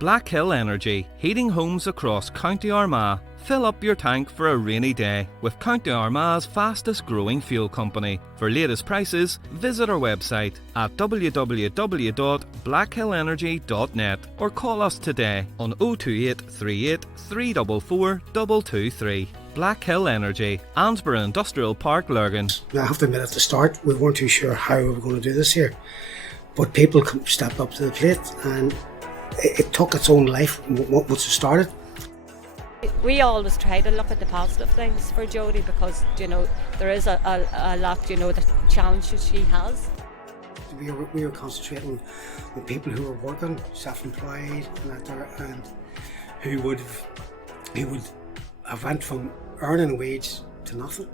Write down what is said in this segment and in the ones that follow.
Black Hill Energy, heating homes across County Armagh. Fill up your tank for a rainy day with County Armagh's fastest growing fuel company. For latest prices, visit our website at www.blackhillenergy.net or call us today on 028 38 344 223. Black Hill Energy, Ansborough Industrial Park, Lurgan. I have to admit, at the start, we weren't too sure how we were going to do this here. But people stepped up to the plate and it took its own life once it started. We always try to look at the positive things for Jodie because, there is a lot, the challenges she has. We were concentrating on people who were working, self-employed and who would have went from earning a wage to nothing.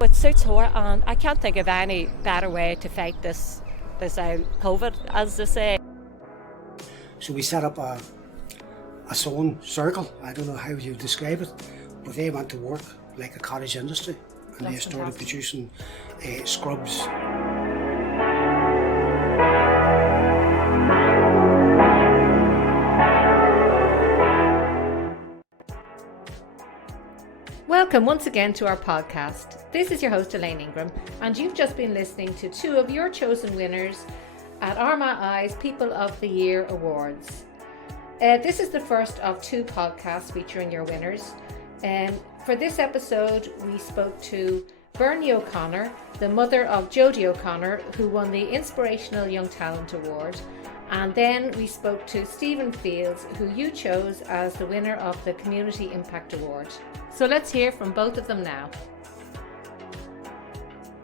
It suits her, and I can't think of any better way to fight this COVID, as they say. So we set up a sewing circle. I don't know how you describe it, but they went to work like a cottage industry, and they started producing scrubs. Welcome once again to our podcast. This is your host Elaine Ingram, and you've just been listening to two of your chosen winners at Armagh I People of the Year Awards. This is the first of two podcasts featuring your winners. For this episode, we spoke to Bernie O'Connor, the mother of Jodie O'Connor, who won the Inspirational Young Talent Award. And then we spoke to Stephen Fields, who you chose as the winner of the Community Impact Award. So let's hear from both of them now.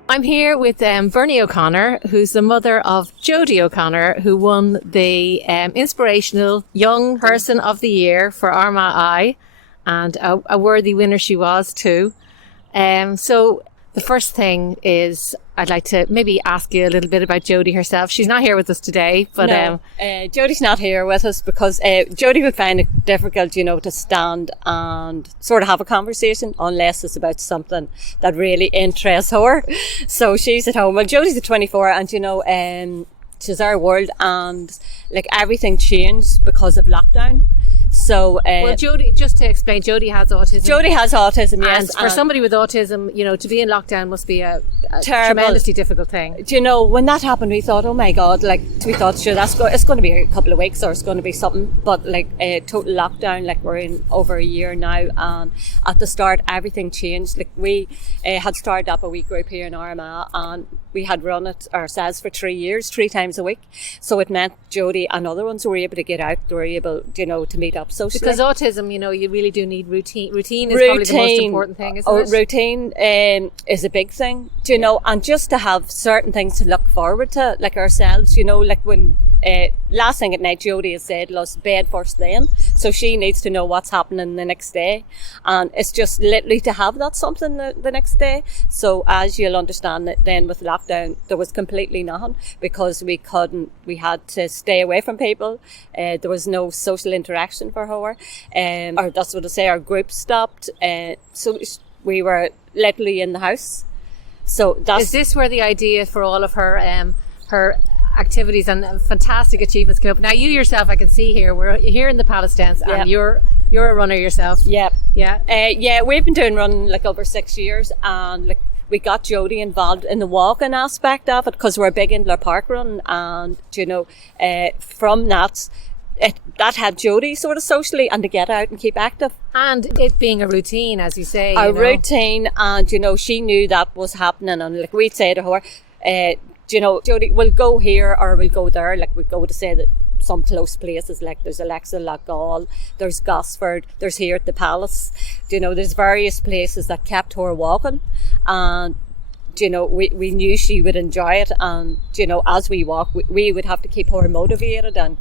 I'm here with Bernie O'Connor, who's the mother of Jodie O'Connor, who won the Inspirational Young Person of the Year for Armagh I, and a worthy winner she was too. So the first thing is I'd like to maybe ask you a little bit about Jodie herself. She's not here with us today, but no, Jodie's not here with us because Jodie would find it difficult, to stand and sort of have a conversation unless it's about something that really interests her. So she's at home. Well, Jodie's at 24, and she's our world, and like everything changed because of lockdown. So, well, Jodie, just to explain, Jodie has autism. Jodie has autism, yes. And for somebody with autism, to be in lockdown must be a tremendously difficult thing. When that happened, we thought, oh my God, sure, it's going to be a couple of weeks or it's going to be something. But total lockdown, we're in over a year now. And at the start, everything changed. We had started up a wee group here in Armagh, and we had run it ourselves for 3 years, 3 times a week. So it meant Jodie and other ones were able to get out, they were able, to meet up socially. Because autism, you really do need routine. Routine is probably the most important thing, isn't it? Routine is a big thing, and just to have certain things to look forward to, like ourselves, when last thing at night, Jodie has said, "Let's bed first then." So she needs to know what's happening the next day, and it's just literally to have that something the next day. So as you'll understand, that then with lockdown, there was completely nothing because we had to stay away from people. There was no social interaction for her, or that's what I say. Our group stopped, so we were literally in the house. So is this where the idea for all of her activities and fantastic achievements come up? Now you yourself, I can see here, we're here in the Palace Dance, and you're a runner yourself. We've been doing running over 6 years, and we got Jodie involved in the walking aspect of it because we're a big indoor park run, and from that that helped Jodie sort of socially and to get out and keep active. And it being a routine, as you say. Routine, and she knew that was happening, and we'd say to her, Jodie, we'll go here or we'll go there. We'd go to say that some close places, there's Alexa, Lockgall, there's Gosford, there's here at the Palace. There's various places that kept her walking, and we knew she would enjoy it, and as we walk, we would have to keep her motivated and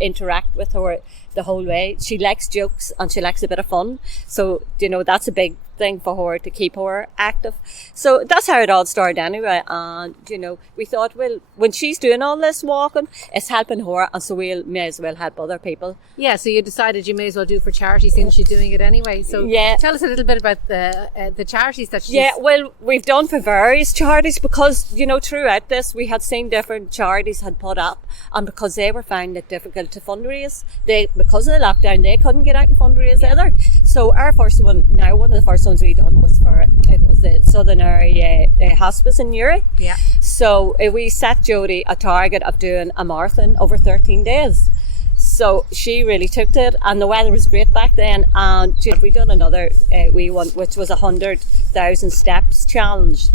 interact with her the whole way. She likes jokes and she likes a bit of fun, so that's a big thing for her to keep her active. So that's how it all started anyway. And, you know, we thought, well, when she's doing all this walking, it's helping her, and so we may as well help other people. Yeah, so you decided you may as well do for charity since she's doing it anyway. So tell us a little bit about the charities that she's... Yeah, well, we've done for various charities because, you know, throughout this we had seen different charities had put up, and because they were finding it difficult to fundraise, because of the lockdown, they couldn't get out and fundraise either. So our first one, one of the first ones we done was the Southern Area Hospice in Newry. Yeah. So we set Jodie a target of doing a marathon over 13 days. So she really took to it, and the weather was great back then. And we done another wee one, which was 100,000 steps challenge,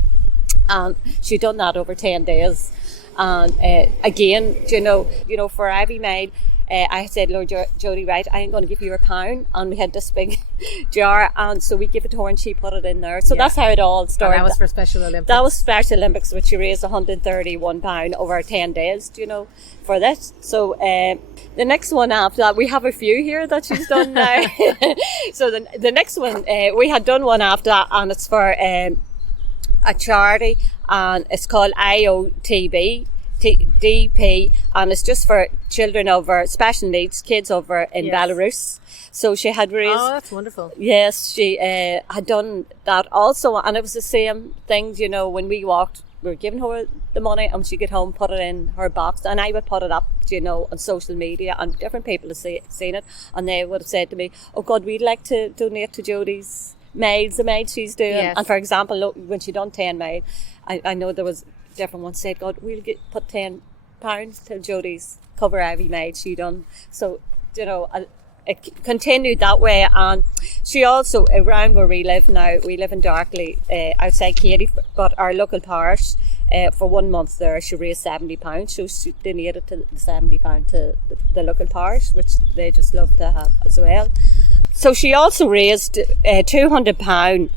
and she done that over 10 days. And again, you know, for every mile, I said, Lord Jodie, right, I ain't going to give you £1, and we had this big jar, and so we give it to her and she put it in there. So that's how it all started. And that was for Special Olympics. That was Special Olympics, which she raised £131 over 10 days, you know, for this. So the next one after that, we have a few here that she's done now. So the next one, we had done one after that, and it's for a charity, and it's called IOTB. DP, and it's just for children over special needs, kids over in Belarus. So she had raised... Oh, that's wonderful. Yes, she had done that also, and it was the same thing, you know, when we walked, we were giving her the money, and she'd get home, put it in her box, and I would put it up, you know, on social media, and different people have seen it, and they would have said to me, oh God, we'd like to donate to Jodie's maids, the maids she's doing. Yes. And for example, look, when she done 10 maids, I know there was different ones said, God, we'll put £10 till Jodie's cover every maid she done. So, you know, it continued that way. And she also, around where we live now, we live in Darkley, outside Katie, but our local parish, for 1 month there, she raised £70. So she donated the £70 to the local parish, which they just love to have as well. So she also raised £200.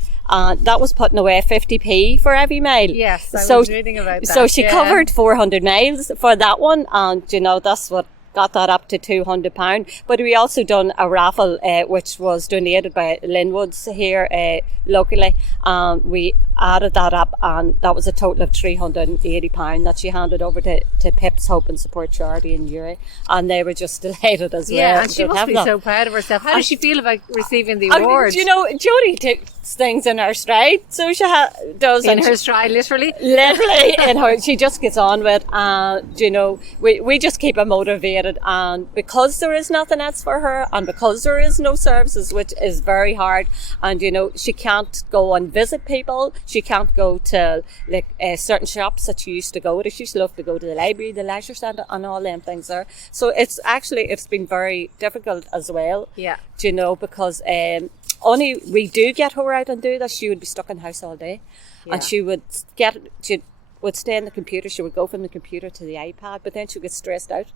That was putting away 50p for every mile. Yes, I was reading about that. So she covered 400 miles for that one, and you know, that's what got that up to £200. But we also done a raffle which was donated by Linwoods here locally, and we added that up, and that was a total of £380 that she handed over to Pip's Hope and Support Charity in Newry, and they were just delighted as well. Yeah, and she must be so proud of herself. How does she feel about receiving the award? You know, Jodie takes things in her stride, so she does. In her stride, literally? Literally, in her, she just gets on with it, you know, we just keep her motivated, and because there is nothing else for her, and because there is no services, which is very hard, and you know, she can't go and visit people, she can't go to like certain shops that she used to go to. She used to love to go to the library, the leisure centre, and all them things there. So it's been very difficult as well. Yeah. You know, because only we do get her out and do that, she would be stuck in the house all day. Yeah. And she would stay in the computer. She would go from the computer to the iPad, but then she would get stressed out.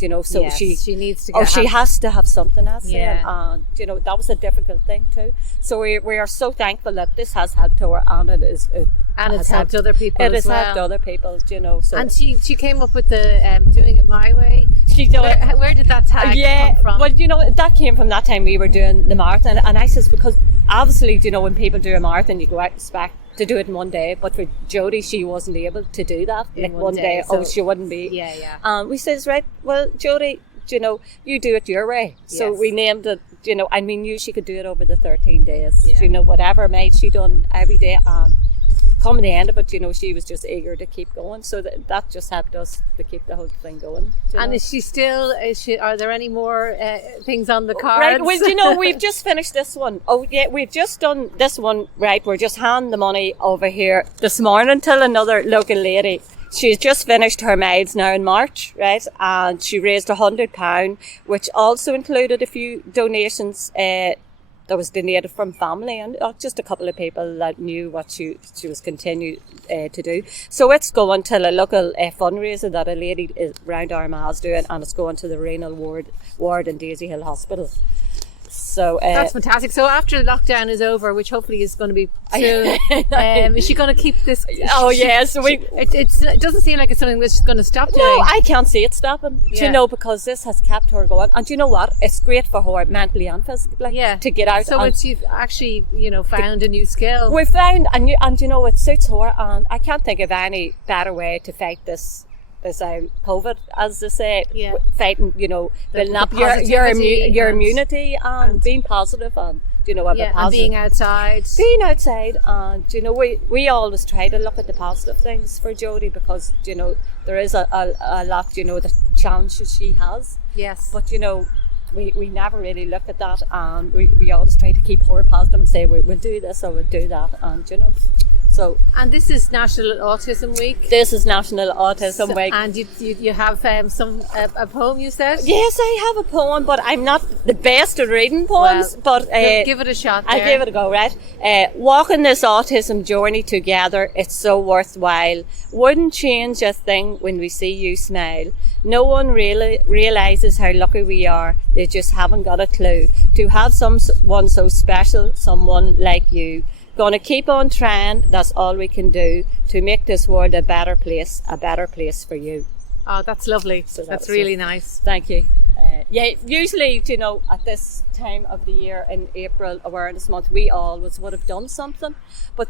You know, so yes, she needs to. She has to have something else. Yeah. And you know, that was a difficult thing too. So we are so thankful that this has helped her, and it is. And it's helped other people. It has helped other people, you know. So. And she came up with the doing it my way. She did. Where did that tag come from? Well, you know, that came from that time we were doing the marathon, and I says, because obviously, you know, when people do a marathon, you go out and expect to do it in one day, but for Jodie, she wasn't able to do that in one day. So she wouldn't be. Yeah. We says, right, well, Jodie, you know, you do it your way. Yes. So we named it, you know, I mean, knew she could do it over the 13 days. Yeah. You know, whatever made she done every day. Come the end of it, you know, she was just eager to keep going. So that just helped us to keep the whole thing going. And know? Are there any more things on the cards? Right, well, you know, we've just finished this one. Oh, yeah, we've just done this one, right? We're just handing the money over here this morning till another local lady. She's just finished her maids now in March, right? And she raised £100, which also included a few donations that was donated from family, and just a couple of people that knew what she was continuing to do. So it's going to a local fundraiser that a lady around Armagh is doing, and it's going to the renal ward in Daisy Hill Hospital. So that's fantastic. So after lockdown is over, which hopefully is going to be soon, is she going to keep this? Yes, it doesn't seem like it's something that's going to stop doing. No, I can't see it stopping. Yeah. You know, because this has kept her going, and you know what? It's great for her mentally and physically. To get out. So you've actually, found a new skill. We found, and it suits her, and I can't think of any better way to fight this COVID, as they say, fighting, building up your immunity and being positive and, and being outside. And, we always try to look at the positive things for Jodie because, there is a lot, the challenges she has. Yes. But, we never really look at that, and we always try to keep her positive and say, we'll do this or we'll do that, and, So, and this is National Autism Week. This is National Autism Week. And you have a poem, you said? Yes, I have a poem, but I'm not the best at reading poems. But give it a shot. I'll give it a go, right? Walking this autism journey together, it's so worthwhile. Wouldn't change a thing when we see you smile. No one really realises how lucky we are. They just haven't got a clue to have someone so special, someone like you. Gonna keep on trying, that's all we can do to make this world a better place for you. Oh, that's lovely. So that's really nice. Thank you. Usually, at this time of the year in April Awareness Month, we always would have done something, but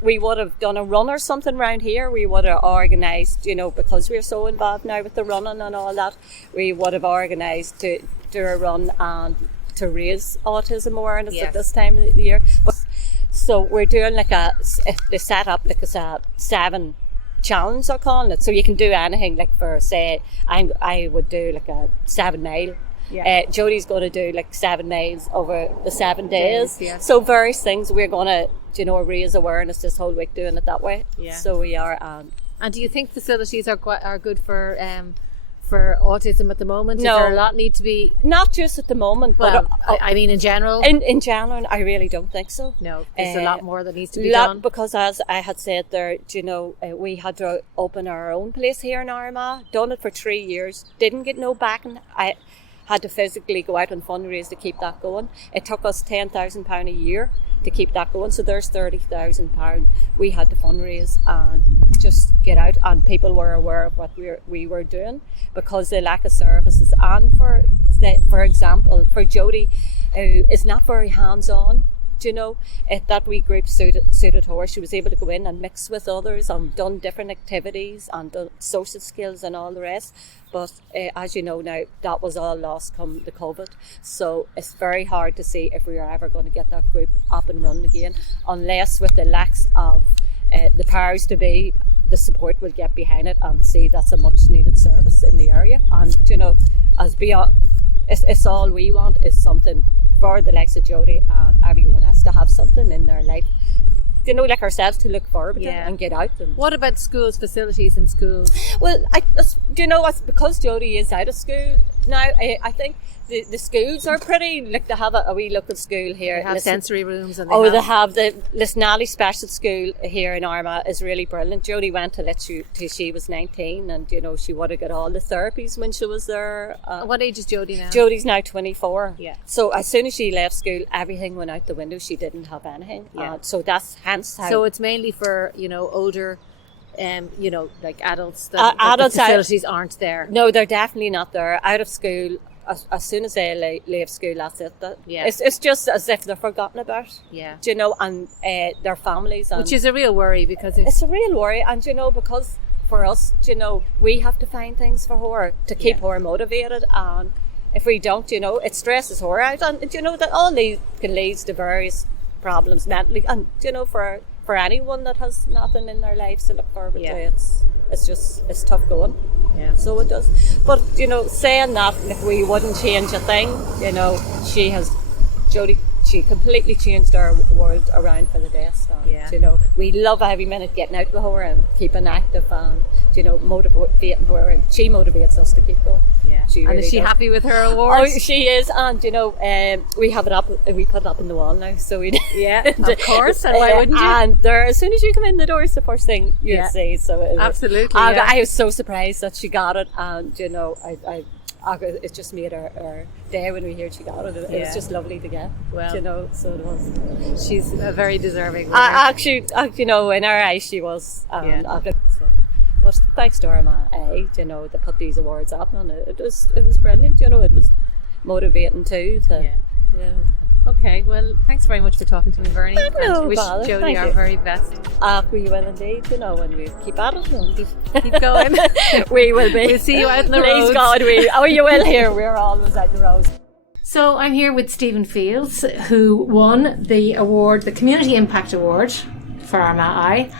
we would have done a run or something around here. We would have organised, because we're so involved now with the running and all that, we would have organised to do a run and to raise autism awareness at this time of the year. So we're doing they set up like a 7 challenge, they're calling it. So you can do anything, like for, say, I would do like a 7 mile. Yeah. Jodie's going to do like 7 miles over the 7 days. Yeah. So various things we're going to, raise awareness this whole week doing it that way. Yeah. So we are. And do you think facilities are good for autism at the moment? No. Is there a lot need to be? Not just at the moment, but I mean in general. In general, I really don't think so. No, there's a lot more that needs to be done. Because as I had said there, we had to open our own place here in Armagh. Done it for 3 years. Didn't get no backing. I had to physically go out and fundraise to keep that going. It took us £10,000 a year to keep that going, so there's £30,000 we had to fundraise and just get out, and people were aware of what we were doing because the lack of services. And for example, for Jodie, who is not very hands-on, that wee group suited her. She was able to go in and mix with others and done different activities and done social skills and all the rest. But as you know now, that was all lost come the COVID. So it's very hard to see if we are ever going to get that group up and running again, unless with the lacks of the powers to be, the support will get behind it and see that's a much needed service in the area. And it's all we want is something for the likes of Jodie and everyone has to have something in their life, like ourselves, to look forward to and get out. And what about schools, facilities in schools? Well, because Jodie is out of school now, I think the schools are pretty, like they have a wee local school here. They have sensory rooms. And they have the Lisnally Special School here in Armagh is really brilliant. Jodie went till she was 19 and, she would have got all the therapies when she was there. What age is Jodie now? Jodie's now 24. Yeah. So as soon as she left school, everything went out the window. She didn't have anything. Yeah. So that's hence how... So it's mainly for, older... like adults, the facilities aren't there. No, they're definitely not there. Out of school, as soon as they leave school, that's it. It's just as if they're forgotten about. Yeah. And their families. And which is a real worry because it's a real worry. And, because for us, we have to find things for her to keep her motivated. And if we don't, it stresses her out. And, that all these can lead to various problems mentally. And, for anyone that has nothing in their lives to look forward to, it's tough going. Yeah. So it does. But, saying that, if we wouldn't change a thing, Jodie, she completely changed our world around for the best. And, we love every minute getting out with her and keeping active and, motivating her, and she motivates us to keep going. Yeah. And is she happy with her award? Oh, she is. And, we have it up, we put it up in the wall now. So we of course. And why wouldn't you? And as soon as you come in the door, it's the first thing you'll see. So absolutely. I was so surprised that she got it. And, it just made our day when we heard she got it. It was just lovely to get. Well, you know, so it was. she's a very deserving winner. Actually, you know, in our eyes she was. But thanks to Armagh I, you know, they put these awards up, and it was brilliant. You know, it was motivating too. Okay, well, thanks very much for talking to me, Bernie. No and wish bother. Jodie Thank our you. very best. We will indeed, you know, and we keep at it. And Keep going. we will be. We'll see you out in the Please roads. God, you will hear. We're always out the roads. So I'm here with Stephen Fields, who won the award, the Community Impact Award for Armagh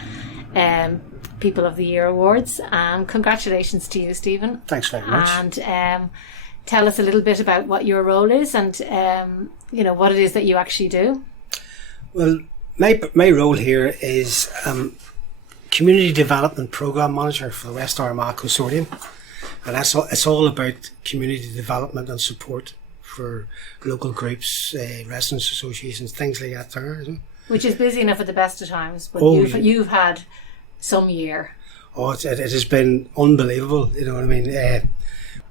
I People of the Year Awards. Congratulations to you, Stephen. Thanks very much. And tell us a little bit about what your role is and what it is that you actually do. Well, my role here is Community Development Programme Manager for the West Armagh Consortium, and it's all about community development and support for local groups, residents associations, things like that there. You know? Which is busy enough at the best of times, but you've had some year. Oh, it has been unbelievable. You know what I mean?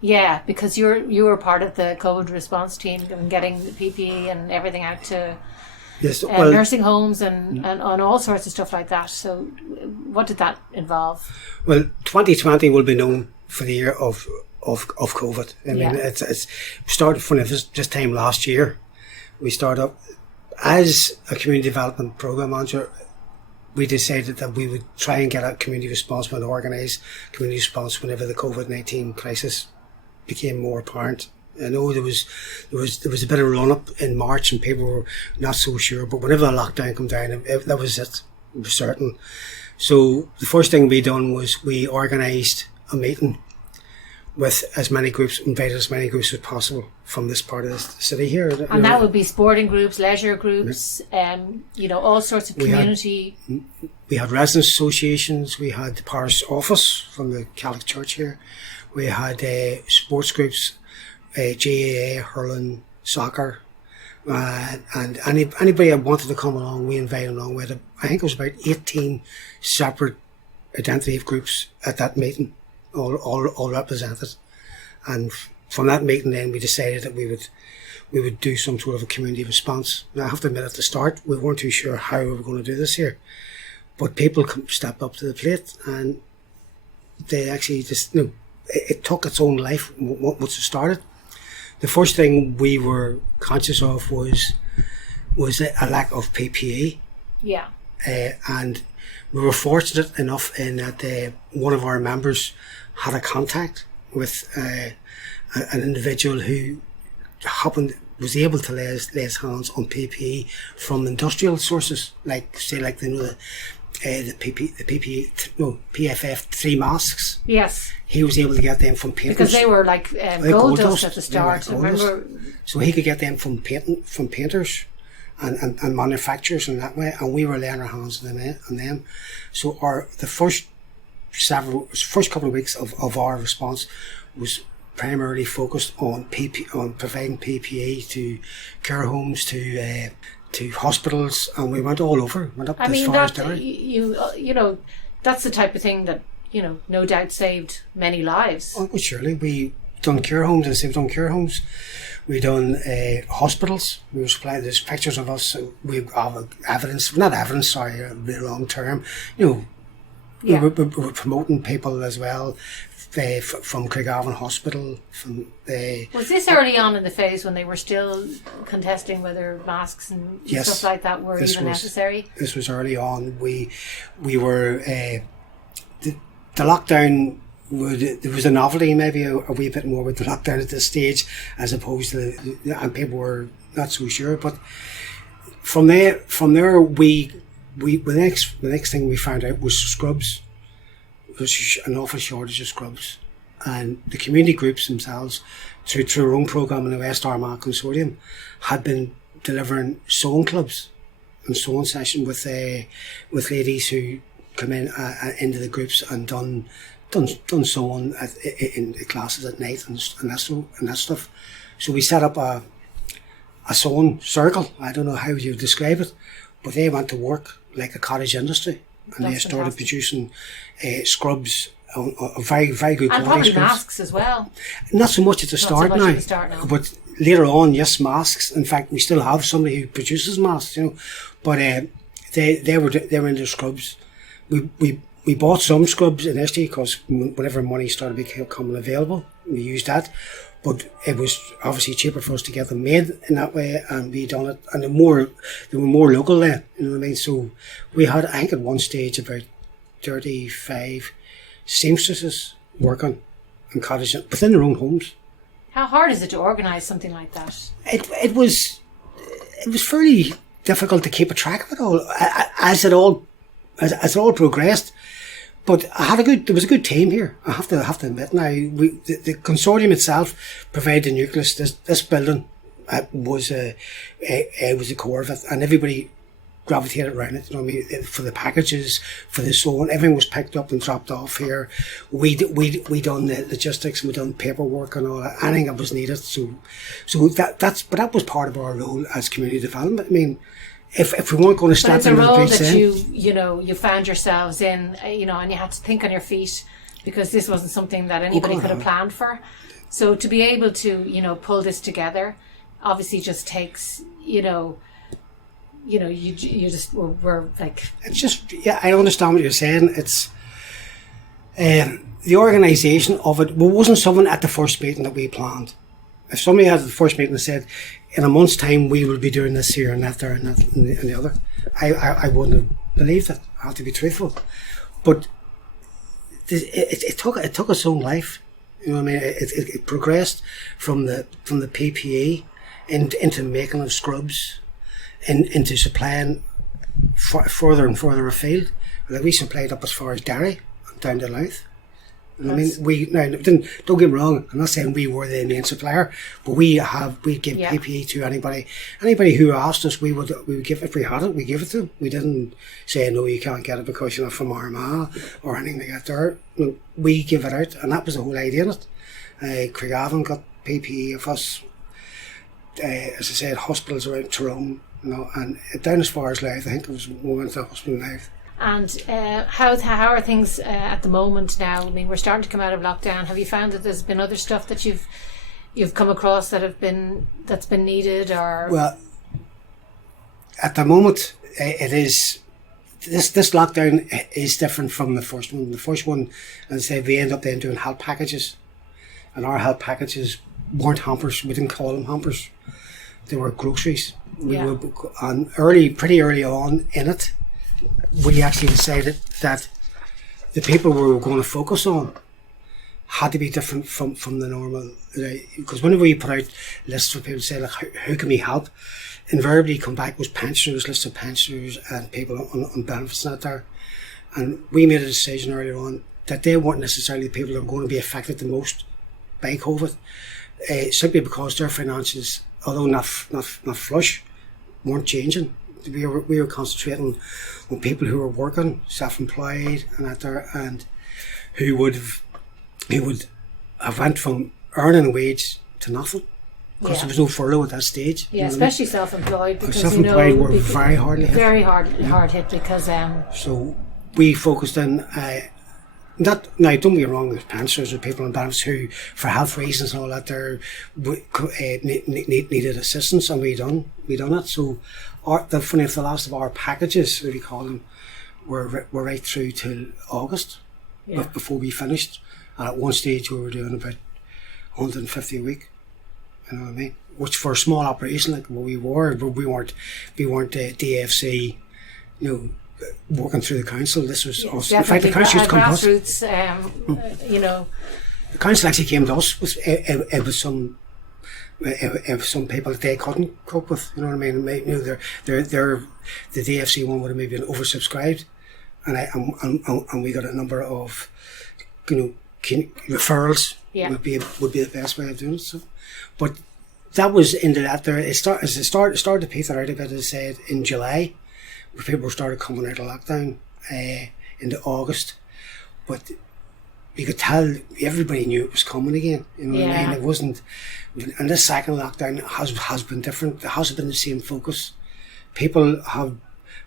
Yeah, because you were part of the COVID response team and getting the PPE and everything out to nursing homes and all sorts of stuff like that. So what did that involve? Well, 2020 will be known for the year of COVID. I mean, it's started from this time last year. We started up as a community development program manager. We decided that we would try and get a community response and organise community response whenever the COVID-19 crisis became more apparent. I know there was a bit of run up in March and people were not so sure, but whenever the lockdown came down, that was it. It was certain. So the first thing we done was we organised a meeting with invited as many groups as possible from this part of the city here. And that would be sporting groups, leisure groups, all sorts of community. We had residents associations, we had the parish office from the Catholic Church here, we had sports groups, GAA, hurling, soccer, and anybody that wanted to come along, we invited along with it. I think it was about 18 separate identity of groups at that meeting, all represented. And from that meeting then we decided that we would do some sort of a community response. Now I have to admit at the start we weren't too sure how we were going to do this here, but people stepped up to the plate and they actually just, it took its own life once it started. The first thing we were conscious of was a lack of PPE. Yeah. And we were fortunate enough in that one of our members had a contact with an individual who was able to lay his hands on PPE from industrial sources, like the PFF3 masks. Yes. He was able to get them from painters. Because they were like gold dust at the start. Remember? So he could get them from painters and manufacturers in that way, and we were laying our hands on them. So the first couple of weeks of our response was primarily focused on providing PPE to care homes, to hospitals, and we went all over. Went up as far as Derry. That's the type of thing that no doubt saved many lives. Oh, well, surely we done care homes and saved on care homes. We done hospitals. We were supplying. There's pictures of us. We have evidence, not evidence. Sorry, long term. We were promoting people as well. From Craigavon Hospital. Was this early on in the phase when they were still contesting whether masks and stuff like that were even necessary? This was early on. We were the lockdown. There was a novelty, maybe a wee bit more with the lockdown at this stage, as opposed to and people were not so sure. But from there, the next thing we found out was scrubs. There was an awful shortage of scrubs, and the community groups themselves, through our own programme in the West Armagh Consortium, had been delivering sewing clubs and sewing session with ladies who come into the groups and done sewing in the classes at night and that stuff. So we set up a sewing circle. I don't know how you describe it, but they went to work like a cottage industry. And they started producing scrubs a very, very good And quality probably scrubs. masks as well. Not so much at the Not so start much now, at the start now. but later on, yes, masks. In fact, we still have somebody who produces masks, you know. But they were in their scrubs. We bought some scrubs initially because whenever money started becoming available, we used that. But it was obviously cheaper for us to get them made in that way, and we done it. And they were more local then, you know what I mean? So we had, I think at one stage, about 35 seamstresses working in cottages within their own homes. How hard is it to organise something like that? It was fairly difficult to keep a track of it all as it all progressed. But there was a good team here. I have to admit now. The consortium itself provided the nucleus. This building was the core of it, and everybody gravitated around it. You know what I mean? For the packages, for the so on, everything was picked up and dropped off here. We done the logistics, and we done paperwork and all that. Anything that was needed. So that was part of our role as community development. I mean, if we weren't going to But step it's a into the role streets, that you found yourselves in, and you had to think on your feet because this wasn't something that anybody could have planned for. So to be able to, pull this together, obviously just takes, you just we're like. it's just, yeah, I understand what you're saying. It's the organisation of it wasn't something at the first meeting that we planned. If somebody had the first meeting and said, in a month's time we will be doing this here and that there and that and the other, I wouldn't have believed it. I have to be truthful. But it took its own life. You know what I mean? It progressed from the PPE into making of scrubs, into supplying further and further afield. Like we supplied up as far as Derry and down to Louth. I mean, don't get me wrong. I'm not saying we were the main supplier, but we give PPE to anybody who asked us. We would give, if we had it, we give it to them. We didn't say no, you can't get it because you're not from Armagh or anything like that. There, no, we give it out, and that was the whole idea of it. Craigavon got PPE of us. As I said, hospitals around Tyrone, and down as far as Louth. I think it was we went to the hospital in Louth. And how are things at the moment now? I mean, we're starting to come out of lockdown. Have you found that there's been other stuff that you've come across that's been needed, or? Well, at the moment, it is. This lockdown is different from the first one. The first one, as I said, we end up then doing help packages, and our help packages weren't hampers. We didn't call them hampers. They were groceries. We were pretty early on in it. We actually decided that the people we were going to focus on had to be different from the normal. Because whenever we put out lists for people to say, like, who can we help? Invariably come back was pensioners, lists of pensioners and people on benefits and that there. And we made a decision earlier on that they weren't necessarily the people that were going to be affected the most by COVID, simply because their finances, although not flush, weren't changing. We were concentrating on people who were working, self-employed and that there, and who would have went from earning a wage to nothing because there was no furlough at that stage. Yeah, especially self-employed, because self-employed were very hard hit. Very hard hit because so we focused on now don't be wrong, there's pensioners or people on benefits who, for health reasons and all that, needed assistance, and we done it. So the last of our packages, as we call them, were right through till August before we finished. And at one stage we were doing about 150 a week. You know what I mean? Which for a small operation like what we weren't DFC, working through the council. This was also, in fact, the council come to us. The council actually came to us with some people that they couldn't cope with. You know what I mean? The DFC one would have maybe been oversubscribed, and we got a number of referrals. Would be the best way of doing it. So, but that was into that. There it started to peter out a bit, as I said, in July. People started coming out of lockdown into August, but you could tell everybody knew it was coming again. You know what I mean? It wasn't, and this second lockdown has been different. It hasn't been the same focus. People have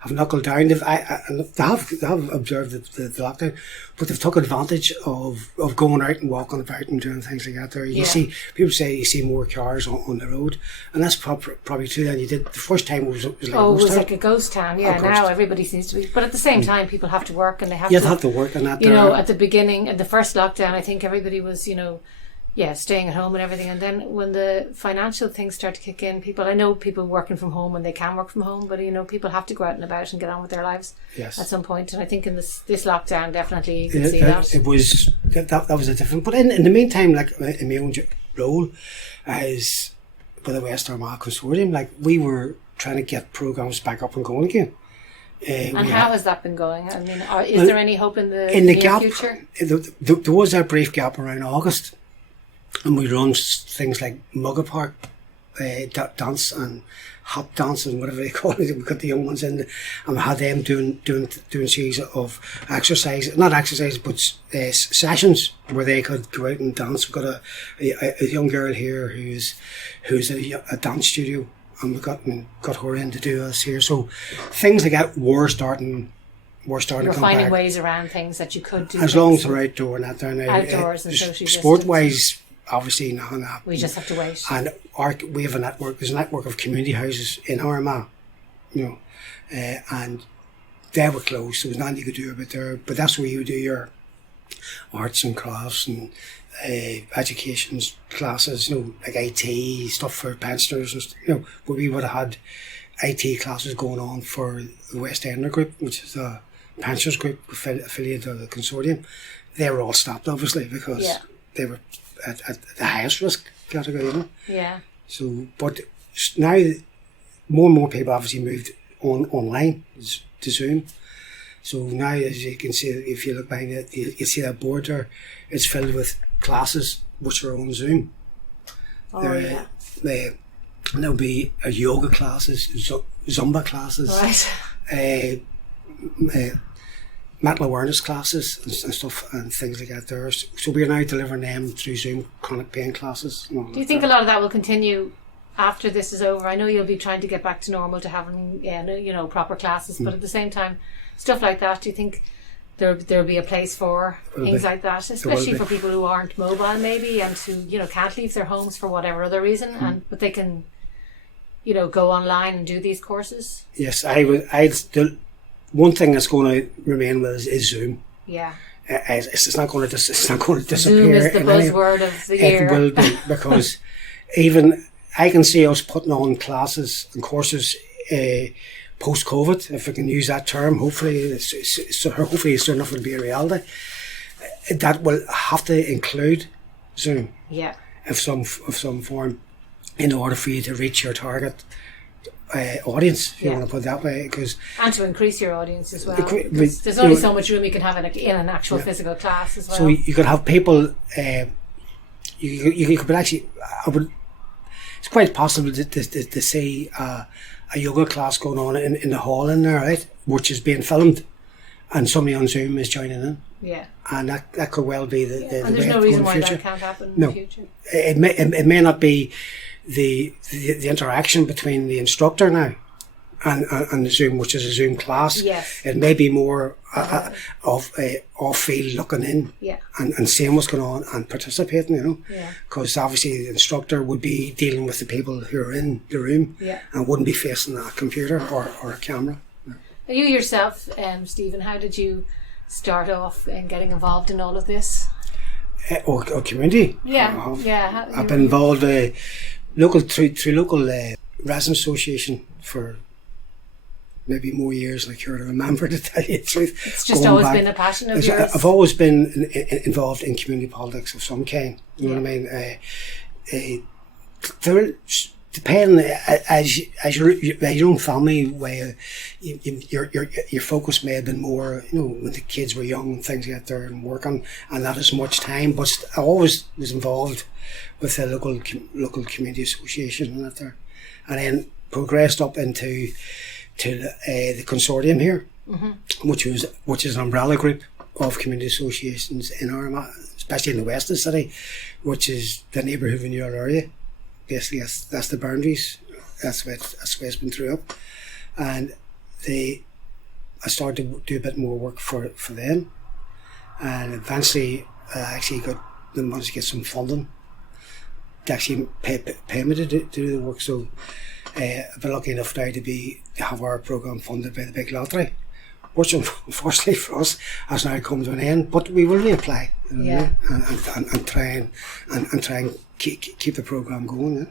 have knuckled down. They have observed the lockdown, but they've took advantage of going out and walking about and doing things like that. There, you see people say you see more cars on the road, and that's probably true. And you did the first time it was like a ghost town. Yeah, now everybody seems to be, but at the same time, people have to work and they have to work and that. At the beginning, at the first lockdown, I think everybody was staying at home and everything, and then when the financial things start to kick in, I know people working from home when they can work from home, but people have to go out and about and get on with their lives at some point. And I think in this lockdown, definitely you can see that. It was that was a different. But in the meantime, like in my own role as for the West Armagh Consortium, like we were trying to get programs back up and going again. And how has that been going? I mean, is there any hope in the near future? There was a brief gap around August. And we run things like Mugga Park dance and hop dance and whatever they call it. We got the young ones in, and we had them doing series of not exercise, but sessions where they could go out and dance. We've got a young girl here who's a dance studio, and we got her in to do us here. So things like that were starting. You're to come finding back. Ways around things that you could do. As long as they're outdoor and that there now. Outdoors and social sport-wise. Obviously not going to happen. We just have to wait. And we have a network. There's a network of community houses in Armagh, and they were closed. So there's nothing you could do about there. But that's where you do your arts and crafts and education classes. Like IT stuff for pensioners. And where we would have had IT classes going on for the West Ender group, which is a pensioners group affiliated of the consortium. They were all stopped, obviously, because they were at the highest risk category, Yeah. So, but now more and more people obviously moved online to Zoom. So now, as you can see, if you look behind it, you see that board there. It's filled with classes which are on Zoom. There'll be yoga classes, Zumba classes, right. Mental awareness classes and stuff and things like that there. So we're now delivering them through Zoom, chronic pain classes. Do you think a lot of that will continue after this is over? I know you'll be trying to get back to normal, to having proper classes, but at the same time, stuff like that, do you think there'll be a place for things like that, especially for people who aren't mobile maybe and who can't leave their homes for whatever other reason, but they can go online and do these courses? Yes, I'd still. One thing that's going to remain with us is Zoom. Yeah. It's not going to disappear. Zoom is the buzzword of the year. It will be, because even I can see us putting on classes and courses post-COVID, if I can use that term. Hopefully soon enough it'll be a reality. That will have to include Zoom. Yeah. Of some form, in order for you to reach your target audience, if you want to put it that way, and to increase your audience as well. There's only so much room you can have in an actual physical class as well. So you could have people. You could actually. It's quite possible to see a yoga class going on in the hall in there, right, which is being filmed, and somebody on Zoom is joining in. Yeah. And that could well be the and there's no reason why that can't happen in the future. It may not be the interaction between the instructor now and the Zoom, which is a Zoom class. Yes. It may be more of off-field looking in and seeing what's going on and participating, because obviously the instructor would be dealing with the people who are in the room and wouldn't be facing a computer or a camera. You yourself, Stephen, how did you start off in getting involved in all of this? Or community. I've been involved through local resident association for maybe more years than I care to remember, to tell you the truth. It's just always been a passion of yours. I've always been involved in community politics of some kind. You know what I mean? There depend as your own family way. Your focus may have been more, when the kids were young and things like that there and working, and not as much time. But I always was involved with the local community association and that there, and then progressed up into the consortium here, which is an umbrella group of community associations in Armagh, especially in the west of the city, which is the neighbourhood renewal area. Basically, that's the boundaries. That's why it's been through up, and I started to do a bit more work for them, and eventually I actually managed to get some funding to actually pay me to do the work. So I've been lucky enough now to have our programme funded by the big lottery, which unfortunately for us has now come to an end. But we will reapply, and try and keep the programme going. Yeah.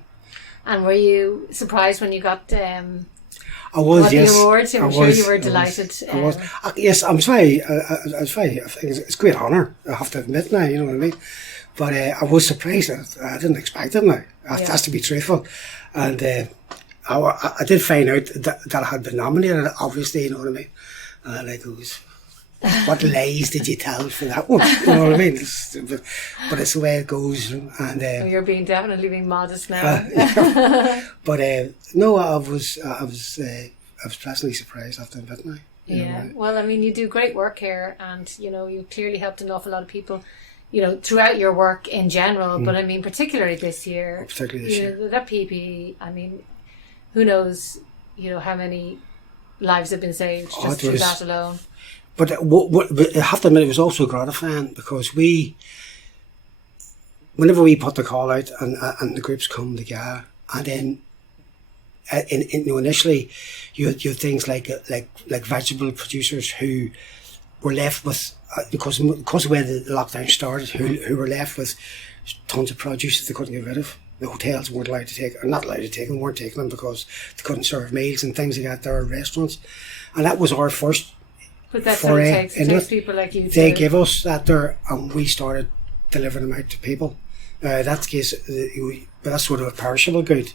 And were you surprised when you got I was, the yes. awards? I'm sure you were delighted. I was. Yes, I'm sorry. I think it's a great honour, I have to admit now, you know what I mean? But I was surprised. I didn't expect it now. That's to be truthful. And I did find out that I had been nominated, obviously, you know what I mean? And I goes, what lies did you tell for that one? You know what I mean? But it's the way it goes. And you're definitely being modest now. But no, I was pleasantly surprised after that now. Yeah. Well, I mean, you do great work here, and you clearly helped an awful lot of people. Throughout your work in general, but I mean, particularly this year. Particularly this year. That PPE, I mean, who knows, how many lives have been saved just through that alone. But I have to admit, it was also gratifying because whenever we put the call out and the groups come together, and then initially you had things like vegetable producers who were left with, because of the way the lockdown started, who were left with tons of produce that they couldn't get rid of. The hotels weren't allowed to take, or not allowed to take them, weren't taking them because they couldn't serve meals and things like that there in restaurants. And that was our first But that's what it takes people like you. They gave us that there, and we started delivering them out to people. That's case, but that's sort of a perishable good.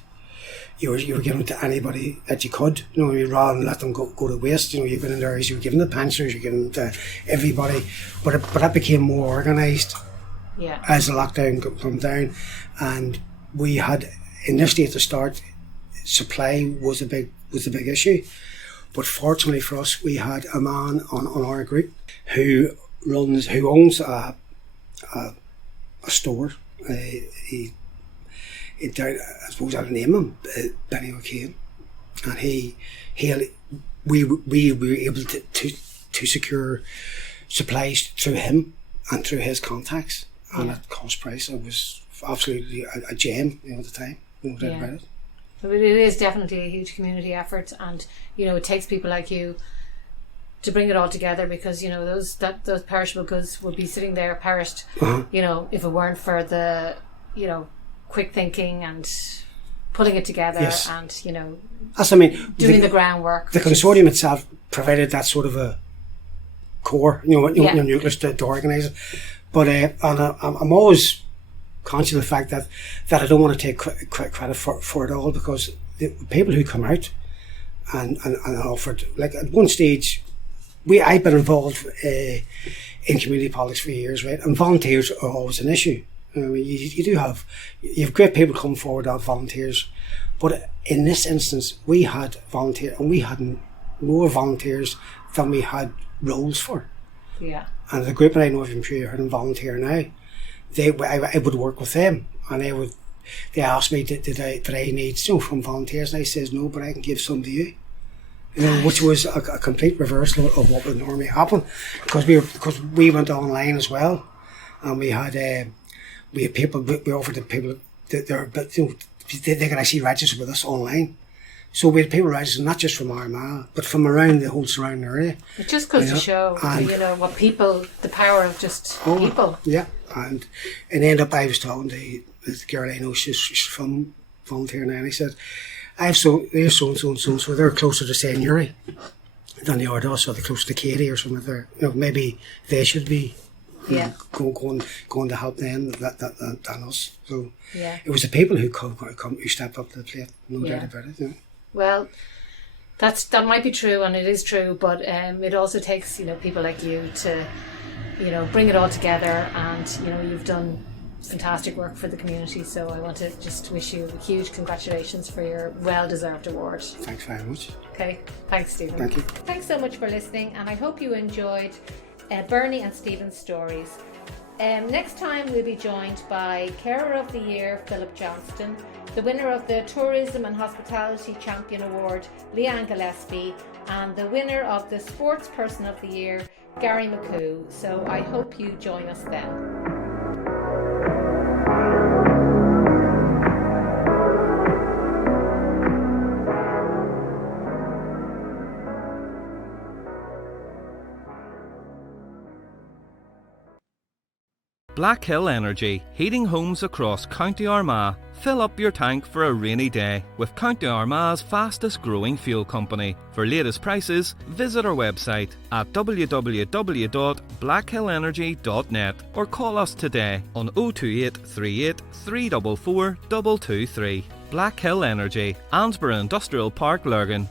You were giving it to anybody that you could, rather than let them go to waste. You're going in there, you were giving the pensioners, you're giving it to everybody. But that became more organised as the lockdown came down, and we had initially at the start, supply was a big issue. But fortunately for us, we had a man on our group who owns a store. He I suppose I'll name him Benny O'Kane, and we were able to secure supplies through him and through his contacts, and at cost price. It was absolutely a gem at the time. No doubt about it. But it is definitely a huge community effort, and it takes people like you to bring it all together, because those perishable goods would be sitting there perished. If it weren't for the quick thinking and putting it together, and doing the groundwork. The consortium itself provided that sort of a core, nucleus to organise it. But I'm always conscious of the fact that I don't want to take credit for it all, because the people who come out and offered, like at one stage, I've been involved in community politics for years, right? And volunteers are always an issue. You have great people come forward as volunteers, but in this instance, we had volunteers, and we had more volunteers than we had roles for. Yeah. And the group that I know of, I'm sure you heard them volunteer now. I would work with them, and they asked me did I need from volunteers, and I says no, but I can give some to you. Which was a complete reversal of what would normally happen, because we went online as well, and we had people. We offered the people that they could actually register with us online. So we had people registered not just from Armagh, but from around the whole surrounding area. It just goes to show, what people, the power of just people. Yeah, and ended up, I was talking to the girl I know, she's from volunteering now, and I said, they're so they're closer to St. Uri than they are to us, or they're closer to Katie or something there. Maybe they should be going to help them than us. So it was the people who stepped up to the plate, no doubt about it. Yeah. Well, that might be true, and it is true, but it also takes people like you to bring it all together, and you've done fantastic work for the community. So I want to just wish you a huge congratulations for your well-deserved award. Thanks very much. Okay, thanks, Stephen. Thank you. Thanks so much for listening, and I hope you enjoyed Bernie and Stephen's stories. Next time we'll be joined by Carer of the Year, Philip Johnston, the winner of the Tourism and Hospitality Champion Award, Leanne Gillespie, and the winner of the Sports Person of the Year, Gary McCoo. So I hope you join us then. Black Hill Energy, heating homes across County Armagh. Fill up your tank for a rainy day with County Armagh's fastest growing fuel company. For latest prices, visit our website at www.blackhillenergy.net or call us today on 028 38 344 223. Black Hill Energy, Ansborough Industrial Park, Lurgan.